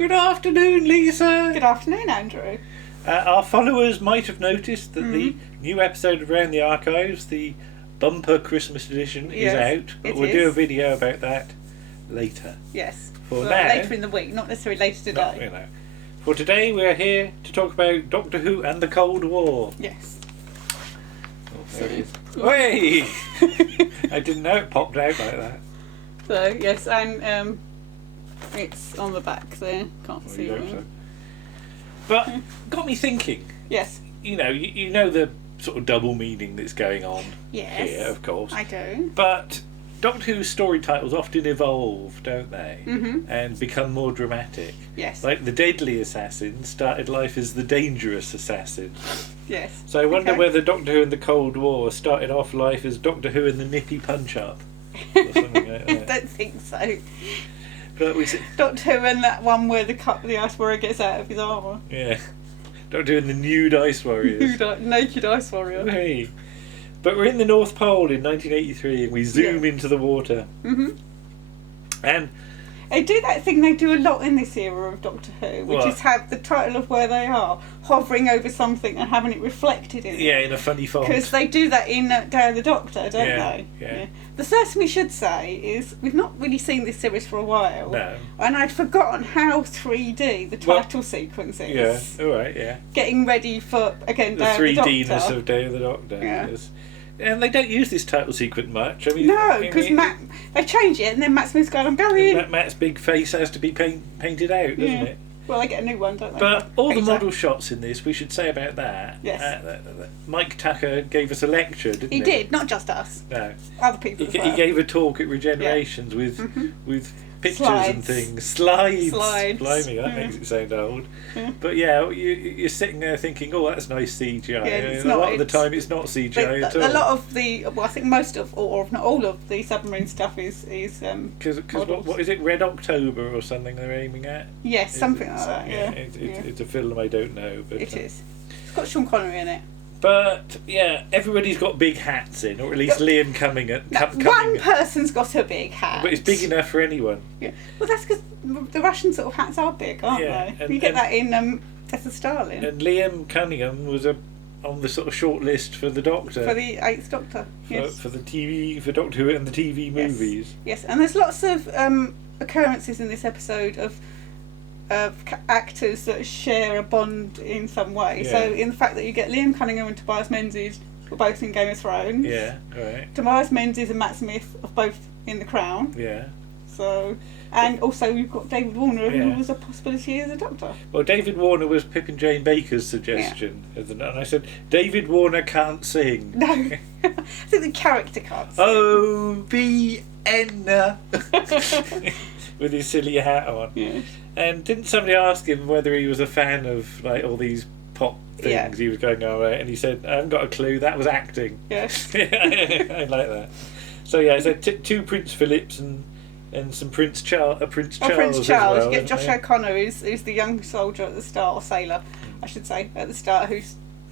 Good afternoon, Lisa. Good afternoon, Andrew. Our followers might have noticed that the new episode of Around the Archives, the bumper Christmas edition, is out. But we'll do a video about that later. Yes. For now, later in the week, not necessarily later today. For today, we are here to talk about Doctor Who and the Cold War. Yes. Oh, there it is. Hey! I didn't know it popped out like that. So, yes, and it's on the back there. Can't see it. So. But got me thinking. Yes. You know the sort of double meaning that's going on here, of course. I do. But Doctor Who's story titles often evolve, don't they? Mm-hmm. And become more dramatic. Yes. Like the Deadly Assassin started life as the Dangerous Assassin. Yes. So I wonder whether Doctor Who in the Cold War started off life as Doctor Who in the Nippy Punch-Up. Or something like that. I don't think so. But Doctor Who and that one where the Ice Warrior gets out of his armour. Yeah. Doctor Who and the Nude Ice Warriors. Naked Ice Warrior. Hey. But we're in the North Pole in 1983 and we zoom into the water. Mm-hmm. And they do that thing they do a lot in this era of Doctor Who, which is have the title of where they are hovering over something and having it reflected in it. Yeah, in a funny font. Because they do that in Day of the Doctor, don't they? Yeah. The first thing we should say is we've not really seen this series for a while. No. And I'd forgotten how 3D the title sequence is. Yeah, alright, yeah. Getting ready for, again, the Day of the Doctor. 3D-ness of Day of the Doctor. Yeah. Yes. And they don't use this title sequence much. I mean, no, because they change it and then Matt Smith's going, I'm going. Matt's big face has to be painted out, doesn't it? Well, they get a new one, don't they? But all the model shots in this, we should say about that. Yes. Mike Tucker gave us a lecture, didn't he? He did, not just us. No. Other people as well. He gave a talk at Regenerations with pictures and things. Slides. Blimey, that makes it sound old. Yeah. But you're sitting there thinking, oh, that's nice CGI. Yeah, a lot of the time it's not CGI at all. A lot of I think most of, or if not all of the submarine stuff is because what is it, Red October or something they're aiming at? Yes, something like that, It's a film I don't know. But it is. It's got Sean Connery in it. But everybody's got big hats in, or at least Liam Cunningham. One person's got a big hat, but it's big enough for anyone. Yeah, well, that's because the Russian sort of hats are big, aren't they? You get that in Death of Stalin. And Liam Cunningham was on the sort of short list for the Doctor, for the 8th Doctor. For the TV, for Doctor Who and the TV movies. Yes, and there's lots of occurrences in this episode of actors that share a bond in some way. Yeah. So in the fact that you get Liam Cunningham and Tobias Menzies were both in Game of Thrones. Yeah, right. Tobias Menzies and Matt Smith are both in The Crown. Yeah. So, and also we've got David Warner who was a possibility as a Doctor. Well, David Warner was Pip and Jane Baker's suggestion, and I said David Warner can't sing. No, I think the character can't sing. O-B-N with his silly hat on. Yeah. And didn't somebody ask him whether he was a fan of like all these pop things he was going on about? And he said, I haven't got a clue, that was acting. Yes. I like that. So I said two Prince Philips and some Prince Charles. Prince Charles. As well, you get Josh O'Connor, who's the young soldier at the start, or sailor, I should say, at the start, who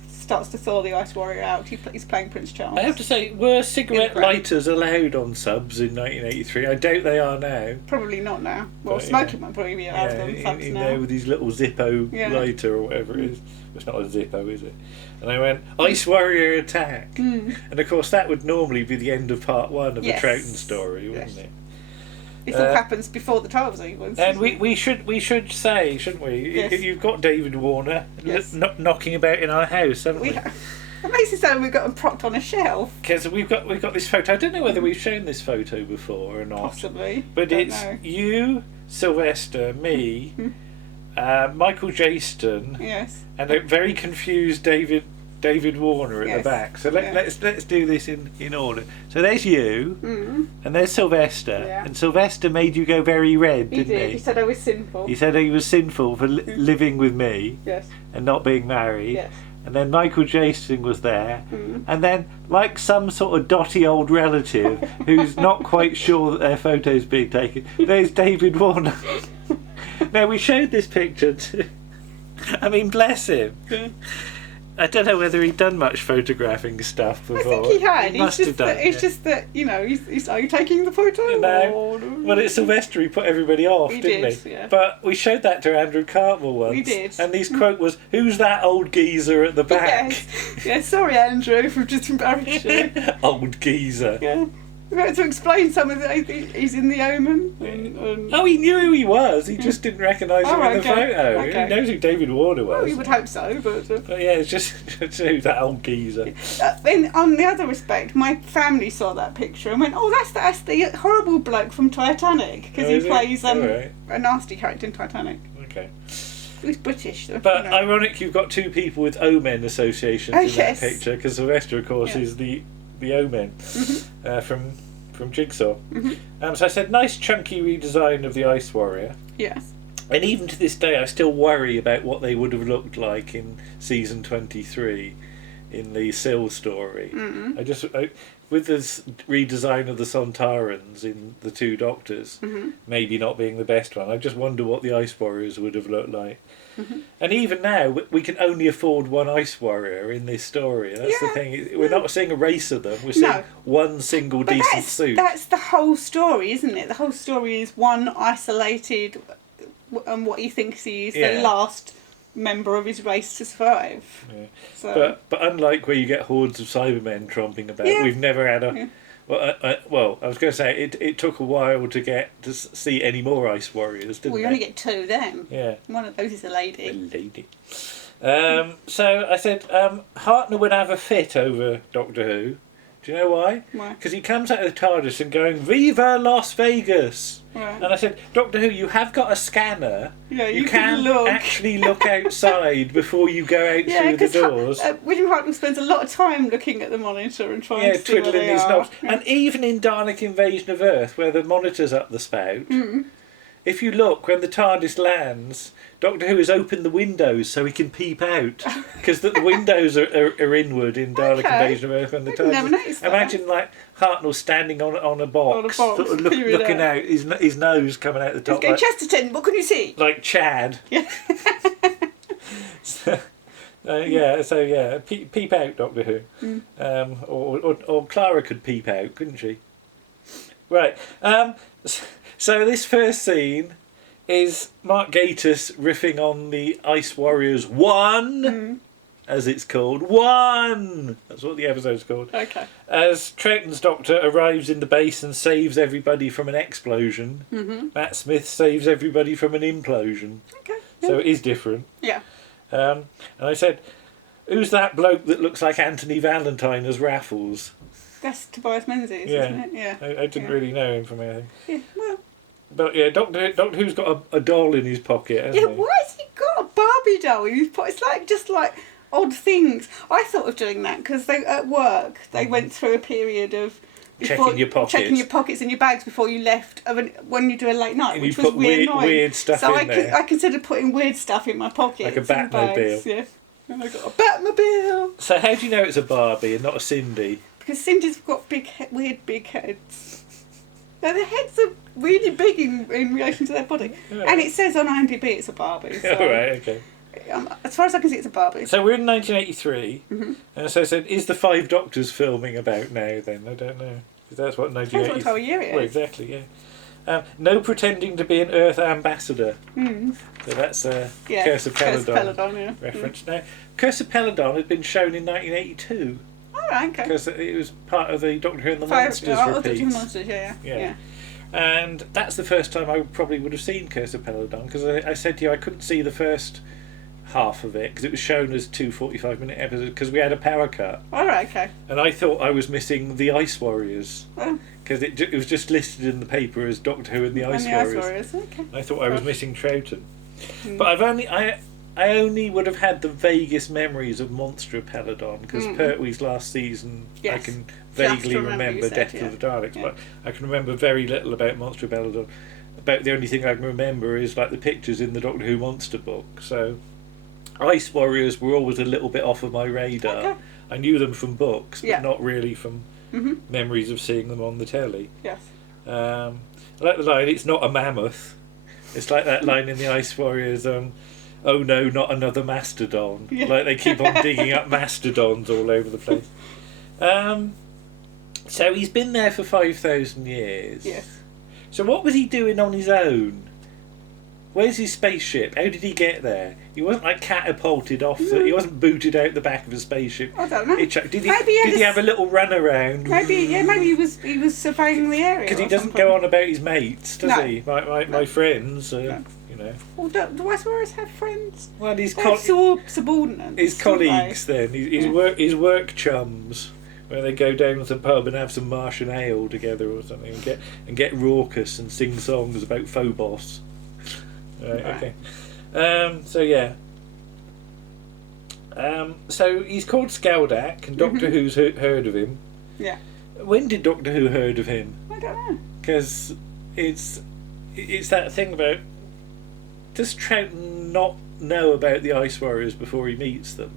starts to thaw the Ice Warrior out. He's playing Prince Charles. I have to say, were cigarette lighters allowed on subs in 1983? I doubt they are now. Probably not now. Well, smoking might probably be allowed on subs now. There with these little Zippo lighter or whatever it is. It's not a Zippo, is it? And I went, Ice Warrior attack. And of course that would normally be the end of part 1 of the Troughton story, wouldn't it? This all happens before the title sequence. And we should say, shouldn't we? Yes. You've got David Warner knocking about in our house, haven't we? It makes it sound we've got them propped on a shelf. Because we've got this photo. I don't know whether we've shown this photo before or not. Possibly. But it's you, Sylvester, me, Michael Jaston, and a very confused David Warner at the back. So let's do this in order. So there's you, and there's Sylvester, and Sylvester made you go very red, didn't he? He said I was sinful. He said he was sinful for living with me, and not being married. Yes. And then Michael Jaston was there, and then like some sort of dotty old relative who's not quite sure that their photo's being taken, there's David Warner. Now we showed this picture to, I mean, bless him. I don't know whether he'd done much photographing stuff before. I think he had. He must have done. It's just that, you know, he's are you taking the photo? Well, it's Sylvester, he put everybody off, didn't he? Yeah. But we showed that to Andrew Cartmel once. We did. And his quote was, "Who's that old geezer at the back?" Yes. Yeah, sorry, Andrew, for just embarrassed you. Old geezer. Yeah. We had to explain some of the. He's in the Omen. Oh, he knew who he was. He just didn't recognise him in the photo. Okay. He knows who David Warner was. Well, you would hope so, but yeah, it's just who's that old geezer. Then, on the other respect, my family saw that picture and went, "Oh, that's the horrible bloke from Titanic," because he plays a nasty character in Titanic. Okay. He's British. But ironic, you've got two people with Omen associations in that picture, because Sylvester, of course, is the Omen from Jigsaw. So I said, nice chunky redesign of the Ice Warrior. Yes. And even to this day, I still worry about what they would have looked like in season 23 in the Syl story. With this redesign of the Sontarans in the Two Doctors, maybe not being the best one, I just wonder what the Ice Warriors would have looked like. And even now, we can only afford one Ice Warrior in this story. That's the thing. We're not seeing a race of them. We're seeing one single decent suit. That's the whole story, isn't it? The whole story is one isolated, and what he thinks he is the last member of his race to survive. Yeah. So. But unlike where you get hordes of Cybermen tromping about, we've never had a... Well, I was going to say, it took a while to get to see any more Ice Warriors, didn't it? Well, you only get two then. Yeah. One of those is a lady. A lady. So I said, Hartnell would have a fit over Doctor Who. Do you know why? Why? Because he comes out of the TARDIS and going, "Viva Las Vegas!" Right. And I said, Doctor Who, you have got a scanner. Yeah, you can actually look outside before you go out through the doors. William Hartnell spends a lot of time looking at the monitor and trying to see twiddling where they his are. knobs. And even in Dalek Invasion of Earth, where the monitor's up the spout, if you look, when the TARDIS lands, Doctor Who has opened the windows so he can peep out, because the windows are inward in Dalek Invasion of Earth when the TARDIS. Never noticed that. Imagine like Hartnell standing on a box sort of looking out, his nose coming out the top. Like, Chesterton, what can you see? Like Chad. Yeah. Peep out, Doctor Who. Or Clara could peep out, couldn't she? Right. So this first scene is Mark Gatiss riffing on the Ice Warriors 1, as it's called. 1! That's what the episode's called. Okay. As Troughton's Doctor arrives in the base and saves everybody from an explosion, Matt Smith saves everybody from an implosion. Okay. So it is different. Yeah. And I said, who's that bloke that looks like Anthony Valentine as Raffles? That's Tobias Menzies, isn't it? Yeah. I didn't really know him from anything. Yeah, well... But yeah, Doctor Who's got a doll in his pocket, hasn't he? Why has he got a Barbie doll in his pocket? It's just odd things. I thought of doing that because at work they went through a period of checking your pockets and your bags before you left when you do a late night, and which you was put weird stuff so in there. I considered putting weird stuff in my pockets. Like a Batmobile. Yeah. And I got a Batmobile. So how do you know it's a Barbie and not a Cindy? Because Cindy's got weird big heads. Now, their heads are really big in relation to their body. Yeah. And it says on IMDb it's a Barbie. So, right, okay. As far as I can see, it's a Barbie. So we're in 1983. And so I said, is the Five Doctors filming about now then? I don't know. Because that's what 1983... That's what time of year it is. Well, exactly, yeah. No pretending to be an Earth ambassador. So that's Curse of Paladar reference. Now, Curse of Paladar had been shown in 1982. Okay. Because it was part of the Doctor Who and the Monsters repeats. Monsters, yeah. And that's the first time I probably would have seen Curse of Paladar, because I said to you I couldn't see the first half of it because it was shown as 2 45-minute episodes because we had a power cut. Okay. And I thought I was missing the Ice Warriors because it was just listed in the paper as Doctor Who and the Ice Warriors. Okay. I thought I was missing Troughton. But I only would have had the vaguest memories of Monster of Paladon because Pertwee's last season I can vaguely remember Death of the Daleks, but I can remember very little about Monster of Paladon. About the only thing I can remember is like the pictures in the Doctor Who Monster book. So Ice Warriors were always a little bit off of my radar. Okay. I knew them from books, but not really from memories of seeing them on the telly. Yes. I like the line, it's not a mammoth. It's like that line in the Ice Warriors, oh no, not another mastodon. Yeah. Like they keep on digging up mastodons all over the place. So he's been there for 5,000 years. Yes. So what was he doing on his own? Where's his spaceship? How did he get there? He wasn't like catapulted off. He wasn't booted out the back of a spaceship. I don't know. Did he have a little run around? Maybe he was surveying the area. Because he doesn't go on about his mates, does he? My friends. No. You know. Well, do Westworlders have friends? Well, his subordinates. His colleagues, then. His work chums. Where they go down to the pub and have some Martian ale together or something, and get raucous and sing songs about Phobos. Right. Okay. So yeah. So he's called Skaldak, and Doctor Who's heard of him. Yeah. When did Doctor Who heard of him? I don't know. Because it's that thing about, does Trout not know about the Ice Warriors before he meets them?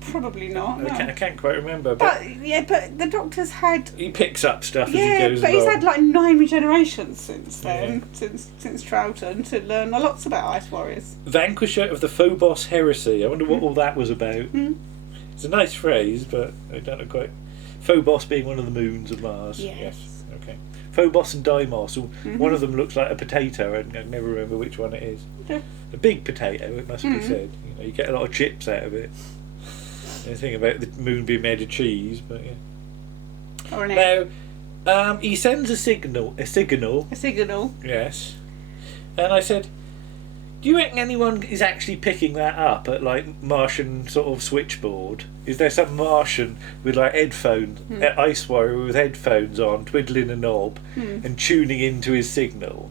Probably not. No. I can't quite remember. But the Doctor's had. He picks up stuff as he goes along. He's had like 9 generations since then, since Troughton, to learn lots about Ice Warriors. Vanquisher of the Phobos Heresy. I wonder what all that was about. It's a nice phrase, but I don't know quite. Phobos being one of the moons of Mars. Yes. Okay. Phobos and Deimos. One of them looks like a potato, and I never remember which one it is. Okay. A big potato, it must be said. You get a lot of chips out of it. Anything about the moon being made of cheese, but yeah. Or an egg. Now, he sends a signal. A signal. Yes. And I said, do you reckon anyone is actually picking that up at like Martian sort of switchboard? Is there some Martian with like headphones, Ice Warrior with headphones on, twiddling a knob and tuning into his signal?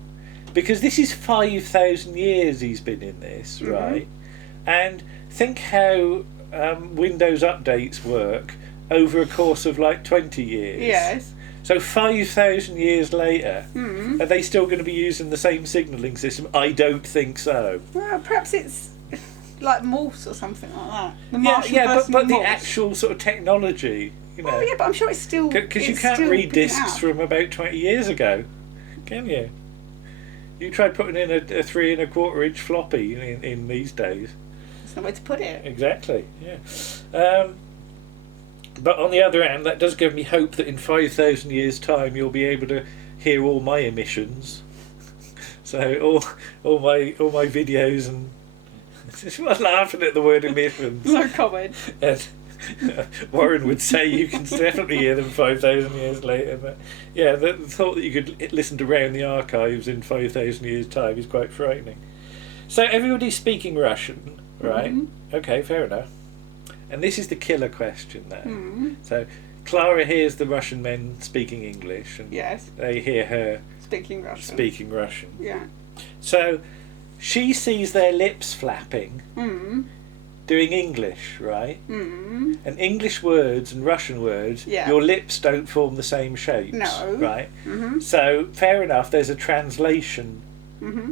Because this is 5,000 years he's been in this, right? And think how Windows updates work over a course of like 20 years. Yes. So 5,000 years later, are they still going to be using the same signalling system? I don't think so. Well, perhaps it's like Morse or something like that. But the actual sort of technology, you know. Oh yeah, but I'm sure it's still. Because you can't read discs from about 20 years ago, can you? You try putting in a 3 1/4 inch floppy in these days. No way to put it. Exactly, yeah. But on the other hand, that does give me hope that in 5,000 years' time you'll be able to hear all my emissions. So all my videos and I'm laughing at the word emissions. No comment. And Warren would say you can definitely hear them 5,000 years later. But yeah, the thought that you could listen to Round the Archives in 5,000 years' time is quite frightening. So everybody's speaking Russian. Right. Okay, fair enough. And this is the killer question now. So Clara hears the Russian men speaking English, and they hear her speaking Russian. Yeah. So she sees their lips flapping, doing English, right? And English words and Russian words, your lips don't form the same shapes. No. Right? So fair enough, there's a translation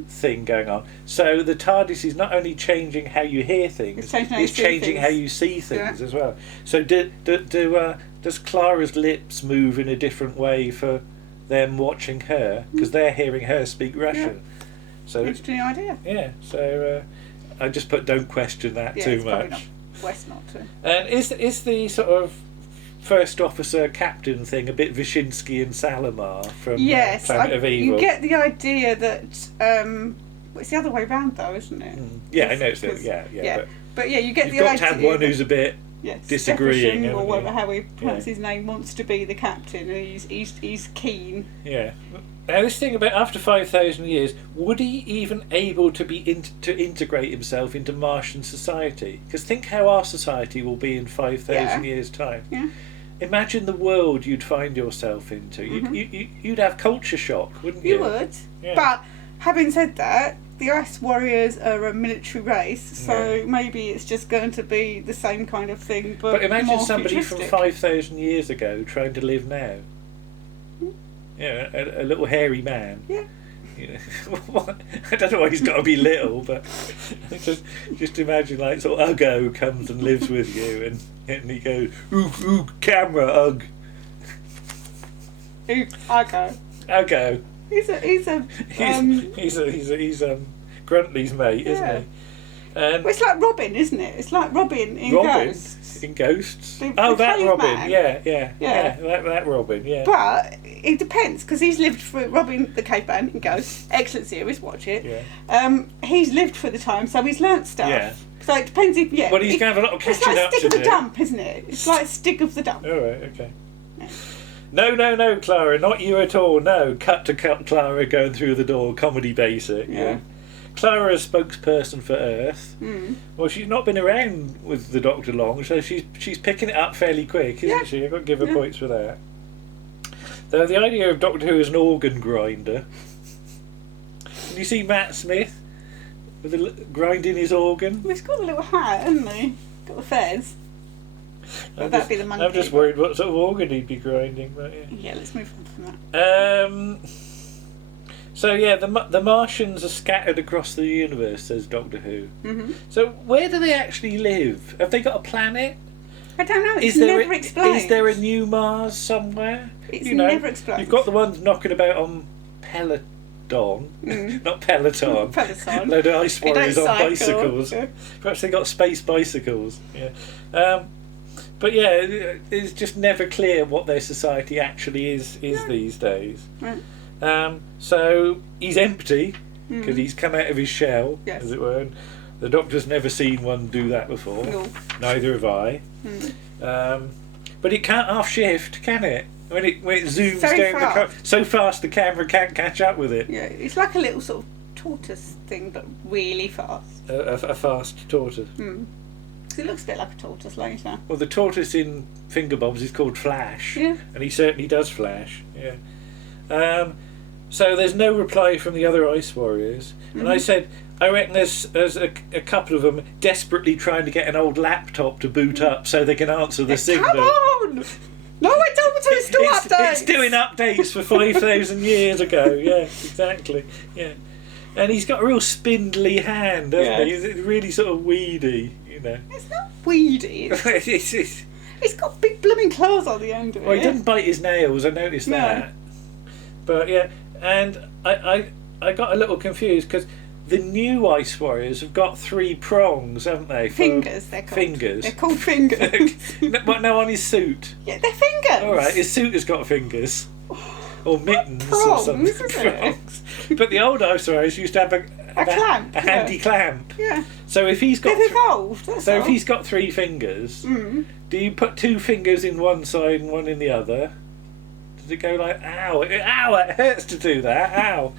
thing going on. So the TARDIS is not only changing how you hear things, it's changing how you see things as well. So does Clara's lips move in a different way for them watching her, because they're hearing her speak Russian? So interesting idea. Yeah. So I just put don't question that too much. Best not to. And is the sort of first officer captain thing a bit Wyszynski and Salomar from Planet of Evil? You get the idea that it's the other way round though, isn't it? Yeah, I know it's but you get the idea. You've got to have one who's a bit disagreeing, or whatever, how he pronounces his name, wants to be the captain, and he's keen. Yeah. Now this thing about after 5,000 years, would he even able to be to integrate himself into Martian society? Because think how our society will be in 5,000 years' time. Yeah. Imagine the world you'd find yourself into. You'd have culture shock, wouldn't you? You would. Yeah. But having said that, the Ice Warriors are a military race, so maybe it's just going to be the same kind of thing, but imagine more somebody futuristic. from 5,000 years ago trying to live now. Yeah, a little hairy man. Yeah. You know, I don't know why he's got to be little, but just imagine like sort of Uggo comes and lives with you, and he goes, ooh, camera, Ugg. Uggo. He's Gruntly's mate, isn't he? And it's like Robin, isn't it? It's like Robin in Ghosts. In Ghosts? The that Robin. man. Yeah. That Robin, yeah. But it depends, because he's lived for Robin the Caveman in Ghosts. Excellent series, watch it. Yeah. He's lived for the time, so he's learnt stuff. Yeah. So it depends if, Well, he's going to have a lot of catching up to do. It's like Stick of the Dump, isn't it? It's like Stick of the Dump. All right, okay. No, Clara, not you at all. No, cut to Clara going through the door. Comedy basic. Yeah. Clara is spokesperson for Earth. Well, she's not been around with the Doctor long, so she's picking it up fairly quick, isn't she? I've got to give her points for that. Though the idea of Doctor Who as an organ grinder. Did you see Matt Smith with grinding his organ? Well, he's got a little hat, hasn't he? Got the fez. That'd be the monkey. I'm just worried what sort of organ he'd be grinding. But yeah, let's move on from that. So yeah, the Martians are scattered across the universe, says Doctor Who. So where do they actually live? Have they got a planet? I don't know. It's never explained. Is there a new Mars somewhere? It's never explained. You've got the ones knocking about on Peloton, not Peloton. Peloton. Load of ice warriors on bicycles. Perhaps they got space bicycles. Yeah. But yeah, it's just never clear what their society actually is these days. Right. So he's empty because he's come out of his shell, as it were. And the Doctor's never seen one do that before. No. Neither have I. But it can't half shift, can it? When it zooms down so fast the camera can't catch up with it. Yeah, it's like a little sort of tortoise thing, but really fast. A fast tortoise. It looks a bit like a tortoise later. Well, the tortoise in Fingerbobs is called Flash. Yeah. And he certainly does flash. Yeah. So there's no reply from the other Ice Warriors. And I said, I reckon there's a couple of them desperately trying to get an old laptop to boot up so they can answer the signal. Come on! No, I don't want to install updates! It's doing updates for 5,000 years ago. Yeah, exactly. Yeah. And he's got a real spindly hand, hasn't he? It's really sort of weedy. It's not weedy. He's got big blooming claws on the end of it. Well, he doesn't bite his nails, I noticed that. But yeah, and I got a little confused because the new Ice Warriors have got 3 prongs, haven't they? Fingers, they're called. Fingers. They're called fingers. No, on his suit. Yeah, they're fingers. All right, his suit has got fingers. Or mittens prongs, or something. Prongs. But the old Ice Warriors used to have a handy clamp. Yeah. So if he's got they've evolved. If he's got 3 fingers, do you put 2 fingers in one side and one in the other? Does it go like ow? Ow! It hurts to do that. Ow!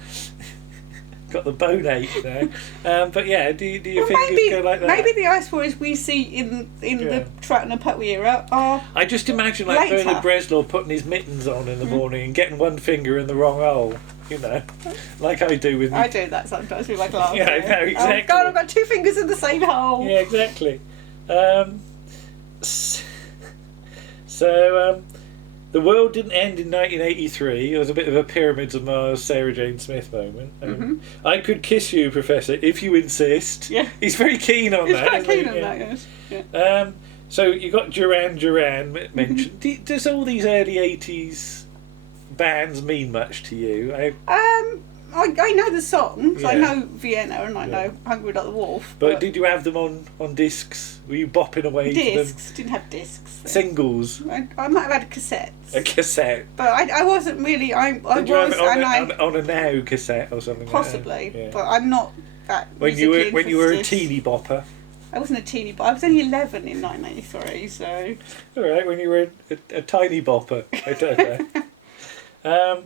Got the bone ache now. But yeah, do your fingers go like that? Maybe the Ice Warriors we see in the Troughton and Pertwee era are. I just imagine like later. Bernard Bresslaw putting his mittens on in the morning and getting one finger in the wrong hole. Like I do with. I do that sometimes with my glasses. Yeah, I know exactly. Oh God, I've got 2 fingers in the same hole. Yeah, exactly. So the world didn't end in 1983. It was a bit of a Pyramids of Mars, Sarah Jane Smith moment. I could kiss you, Professor, if you insist. Yeah. He's very keen on that. He's very keen on that, yes. Yeah. So you got Duran mentioned. Does all these early 80s bands mean much to you? I know the songs. Yeah. I know Vienna and I know Hungry Like the Wolf. But did you have them on discs? Were you bopping away to them? Discs. Didn't have discs. Singles. I might have had cassettes. A cassette. But I wasn't really. Did you have it on a Now cassette or something? Possibly, like that? Yeah. But I'm not that. When you were a teeny bopper. I wasn't a teeny bopper. I was only 11 in 1983, so. All right, when you were a tiny bopper. I don't know.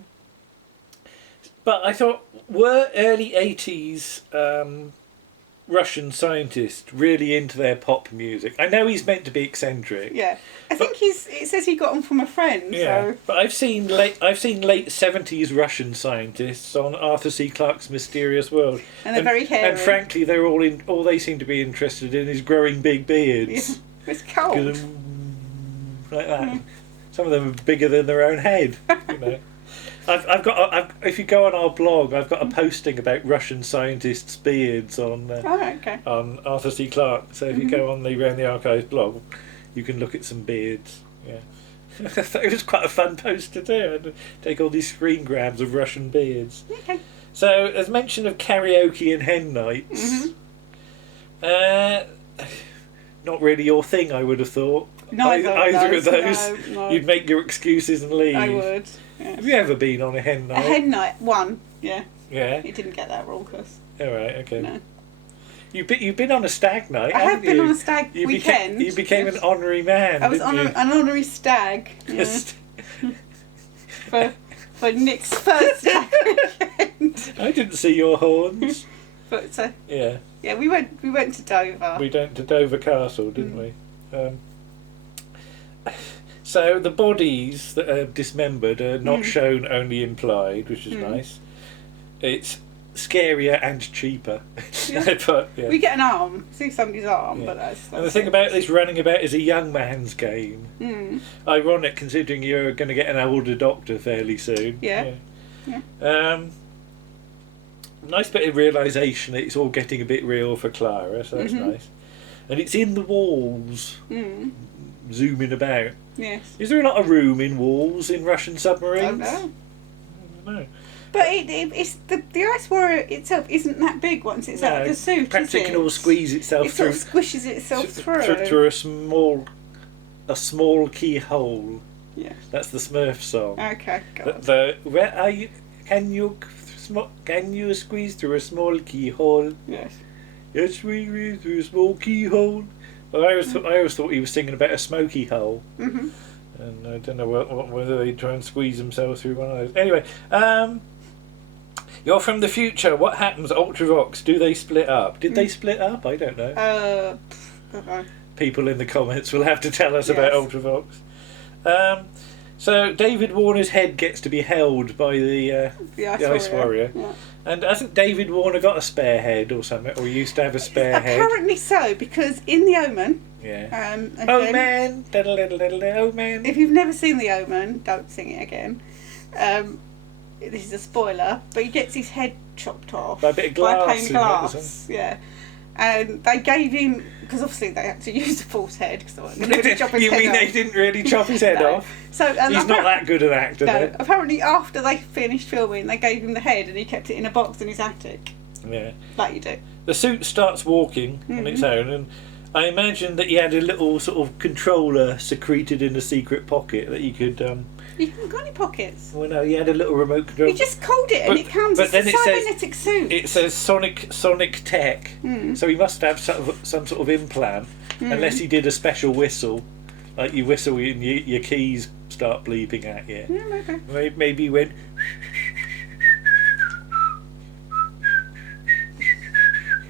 But I thought, were early 80s Russian scientists really into their pop music? I know he's meant to be eccentric. Yeah, I think it says he got them from a friend. Yeah, so. But I've seen late 70s Russian scientists on Arthur C. Clarke's Mysterious World, and they're very hairy. And frankly, they're all they seem to be interested in is growing big beards. Yeah. It's cold. Like that. Some of them are bigger than their own head. I've got. If you go on our blog, I've got a posting about Russian scientists' beards on Arthur C. Clarke. So if you go on the Round the Archives blog, you can look at some beards. Yeah, it was quite a fun post to do. I'd take all these screen grabs of Russian beards. Okay. So, as mention of karaoke and hen nights, Not really your thing, I would have thought. Either of those. No. You'd make your excuses and leave. I would. Yes. Have you ever been on a hen night? A hen night, one. Yeah. Yeah. You didn't get that raucous. All right. Okay. No. You've been on a stag night. I have been you? on a stag weekend. You became an honorary man. I was an honorary stag. Yeah. for Nick's first stag weekend. I didn't see your horns. But yeah. Yeah, we went to Dover. We went to Dover Castle, didn't we? So the bodies that are dismembered are not shown, only implied, which is nice. It's scarier and cheaper. Yeah. But, yeah. We get an arm, see somebody's arm, but that's and the thing about this running about is a young man's game. Ironic, considering you're going to get an older doctor fairly soon. Yeah. Nice bit of realisation that it's all getting a bit real for Clara, so that's nice. And it's in the walls, zooming about. Yes. Is there a lot of room in walls in Russian submarines? I don't know. But it's the Ice Warrior itself isn't that big once it's out of the suit. Perhaps it can all squeeze itself through. It sort of squishes itself through. Through a small keyhole. Yes. That's the Smurf song. Okay. Where are you? Can you squeeze through a small keyhole? Yes. Yes, squeeze through a small keyhole. Well, I always thought he was singing about a smoky hole. And I don't know whether they try and squeeze themselves through one of those. Anyway, you're from the future. What happens? Ultravox, do they split up? Did they split up? I don't know. People in the comments will have to tell us about Ultravox. So David Warner's head gets to be held by the Ice Warrior. Yeah. And hasn't David Warner got a spare head or something? Or used to have a spare head? Apparently so, because in The Omen... Yeah. Omen! Omen! If you've never seen The Omen, don't sing it again. This is a spoiler, but he gets his head chopped off. By a bit of glass. By a pane of glass, yeah. And they gave him... Because obviously they had to use a false head, because they weren't going to chop his head off. You mean they didn't really chop his head off? So, he's not that good an actor, no, apparently after they finished filming, they gave him the head and he kept it in a box in his attic. Yeah. Like you do. The suit starts walking on its own, and I imagine that he had a little sort of controller secreted in a secret pocket that you could... You haven't got any pockets. Well, no, he had a little remote control. You just called it and it comes. It's a cybernetic suit. It says Sonic Tech, so he must have some sort of implant, unless he did a special whistle, like you whistle and your keys start bleeping at you. Yeah, maybe. Maybe he went...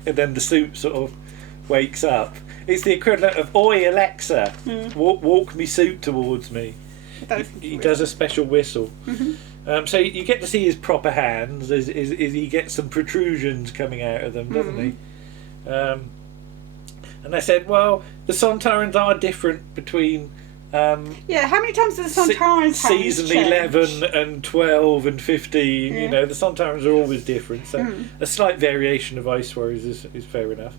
and then the suit sort of wakes up. It's the equivalent of, "Oi, Alexa, walk me suit towards me." He does a special whistle. So you get to see his proper hands as he gets some protrusions coming out of them, doesn't he? And I said, well, the Sontarans are different between... how many times do the Sontarans have season 11 and 12 and 15, you know, the Sontarans are always different, so a slight variation of Ice Warriors is fair enough.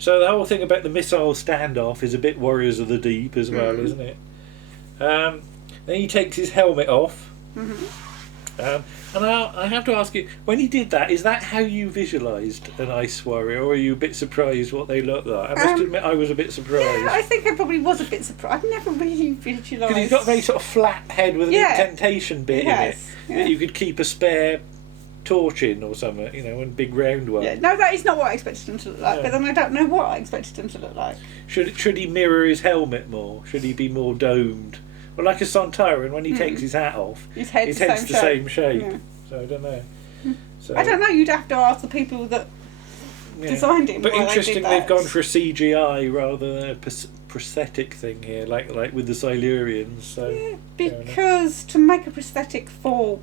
So the whole thing about the missile standoff is a bit Warriors of the Deep as well, isn't it? Then he takes his helmet off. And I have to ask you, when he did that, is that how you visualised an Ice Warrior, or are you a bit surprised what they look like? I must admit I was a bit surprised. Yeah, I think I probably was a bit surprised. I've never really visualised... Because he's got a very sort of flat head with an indentation bit in it, that you could keep a spare torch in or something, you know, one big round one. Yeah, no, that is not what I expected him to look like, but then I don't know what I expected him to look like. Should he mirror his helmet more? Should he be more domed? Well, like a Sontaran, when he takes his hat off, his head's the same shape. Yeah. So I don't know. I don't know. You'd have to ask the people that designed him. But interesting, they've gone for a CGI rather than a prosthetic thing here, like with the Silurians. So because to make a prosthetic for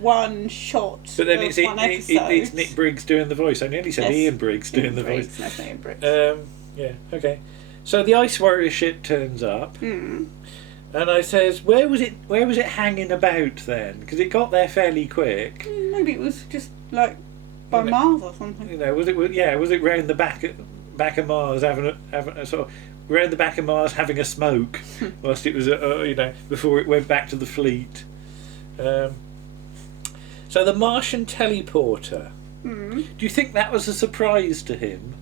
one shot. But then it's Nick Briggs doing the voice. I nearly said Ian Briggs doing the voice. No, Ian Briggs. Okay. So the Ice Warrior ship turns up. And I says, where was it hanging about then? Because it got there fairly quick. Maybe it was just like by Mars or something. You know, was it round the back of Mars having a sort of round the back of Mars having a smoke whilst it was before it went back to the fleet. So the Martian teleporter. Do you think that was a surprise to him?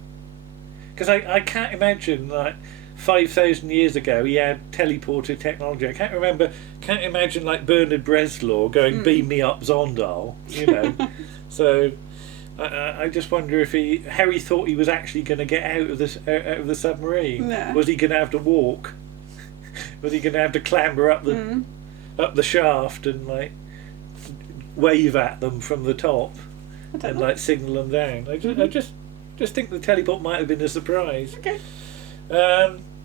Because I can't imagine, like, 5,000 years ago he had teleporter technology. I can't imagine like Bernard Bresslaw going, beam me up Zondal, you know. So I just wonder how he thought he was actually going to get out of the submarine. No. Was he going to have to walk? Was he going to have to clamber up the shaft and like wave at them from the top and like signal them down? I just think the teleport might have been a surprise. Okay.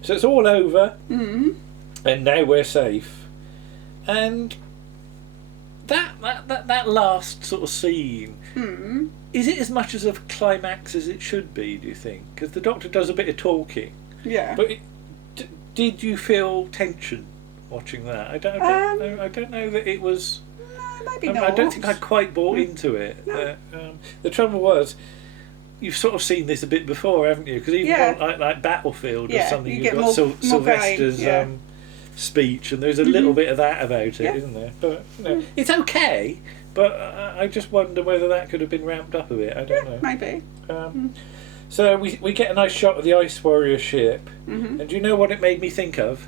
So it's all over, and now we're safe. And that last sort of scene, is it as much as a climax as it should be, do you think? Because the Doctor does a bit of talking. Yeah. But did you feel tension watching that? I don't know that it was. No, maybe not. I don't think I quite bought into it. No. The trouble was, you've sort of seen this a bit before, haven't you? Because even like Battlefield or something, you've got Sylvester's speech, and there's a little bit of that about it, isn't there? But it's okay. But I just wonder whether that could have been ramped up a bit. I don't know. Maybe. So we get a nice shot of the Ice Warrior ship, and do you know what it made me think of?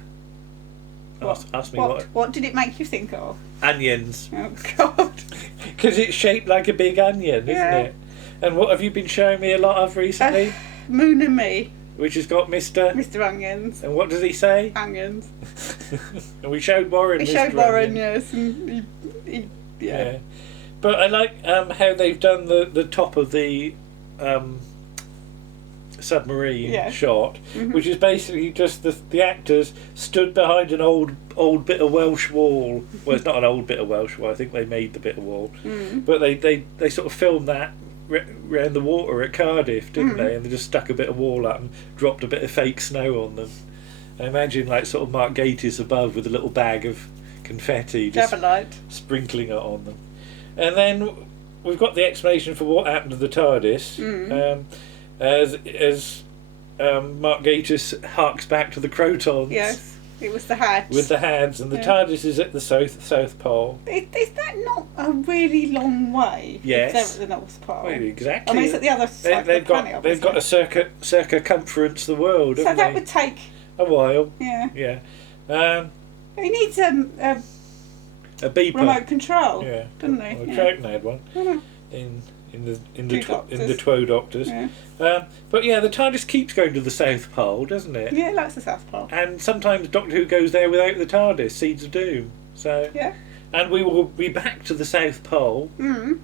Ask me what. What did it make you think of? Onions. Oh God. Because it's shaped like a big onion, isn't it? And what have you been showing me a lot of recently? Moon and Me. Which has got Mr. Onions. And what does he say? Onions. And we showed Warren. We showed Warren, yes. And he. But I like how they've done the top of the submarine shot, which is basically just the actors stood behind an old bit of Welsh wall. Well, it's not an old bit of Welsh wall. I think they made the bit of wall, but they sort of filmed that around the water at Cardiff, didn't they? And they just stuck a bit of wall up and dropped a bit of fake snow on them. I imagine like sort of Mark Gatiss above with a little bag of confetti, just sprinkling it on them. And then we've got the explanation for what happened to the TARDIS. As Mark Gatiss harks back to the Crotons. Yes, it was the Hads. With the Hads, and the TARDIS is at the South Pole. Is that not a really long way? Yes. If they're at the North Pole. Well, exactly. I mean, it's at the other side of the planet. They've got to circumference the world. So that would take a while. Yeah. Yeah. He needs a beeper. Remote control. Yeah. Doesn't he? Well, Troughton had one. In the Two Doctors. Yeah. But yeah, the TARDIS keeps going to the South Pole, doesn't it? Yeah, it likes the South Pole. And sometimes Doctor Who goes there without the TARDIS, Seeds of Doom. So and we will be back to the South Pole. You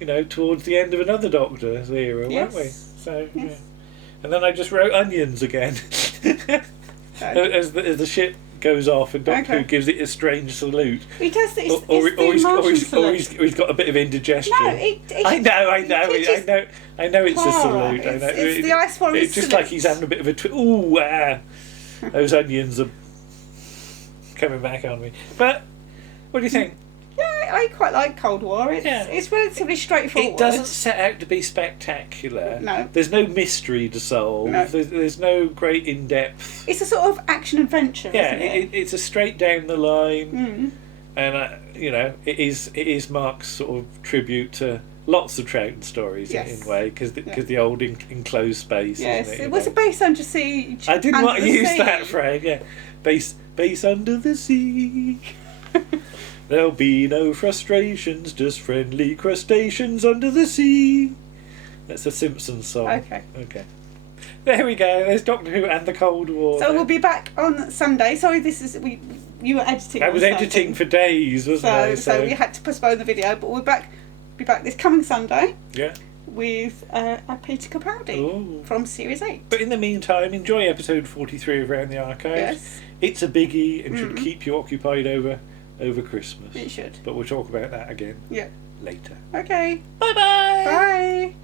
know, towards the end of another Doctor's era, won't we? So and then I just wrote onions again. as the ship goes off and Doctor Who gives it a strange salute. He does. Or he's got a bit of indigestion. No, I know it's a salute. It's the Ice Warrior. It's just like he's having a bit of a those onions are coming back on me. But what do you think? Yeah, I quite like Cold War. It's relatively straightforward. It doesn't set out to be spectacular. No. There's no mystery to solve. No. There's no great in-depth. It's a sort of action-adventure, isn't it? It's a straight down the line. And, it is Mark's sort of tribute to lots of Troughton stories in a way, because the old enclosed space, isn't it? It was a base under siege. I didn't want to use that phrase, Base under the sea. There'll be no frustrations, just friendly crustaceans under the sea. That's a Simpsons song. Okay. There we go. There's Doctor Who and the Cold War. So we'll be back on Sunday. Sorry, you were editing. I was editing for days, wasn't I? So we had to postpone the video, but we'll be back this coming Sunday. Yeah. With a Peter Capaldi from Series 8. But in the meantime, enjoy episode 43 of Around the Archives. Yes. It's a biggie and should keep you occupied over Christmas. It should. But we'll talk about that again later. Okay. Bye-bye. Bye.